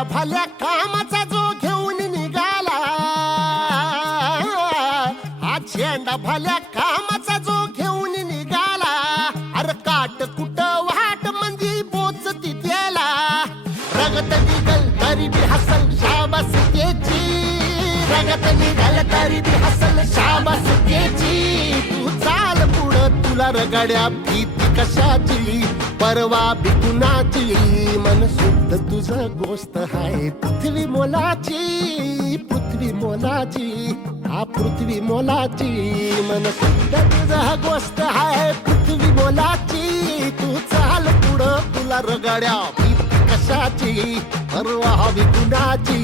चेंडा भाल्या कामाचा जो घेऊन निघाला, हा चेंडा भाल्या कामाचा जो घेऊन निघाला, अरे काट कुट वाट मंदी पोचती त्याला, रगत निघल तरी बी हसल शाबास त्याची, रगत निघल तरी बी हसल शाबास त्याची. तू चाल पुढं तुला रगड्या भीती कशाची, परवा बी कुणाची, मन शुद्ध तुझं गोष्ट हाय पृथ्वी मोलाची, पृथ्वी मोलाची, हा पृथ्वी मोलाची, मन शुद्ध तुझं गोष्ट हाय पृथ्वी मोलाची. तू चाल पुढं तुला रगड्या भीती कशाची, परवा बी कुणाची.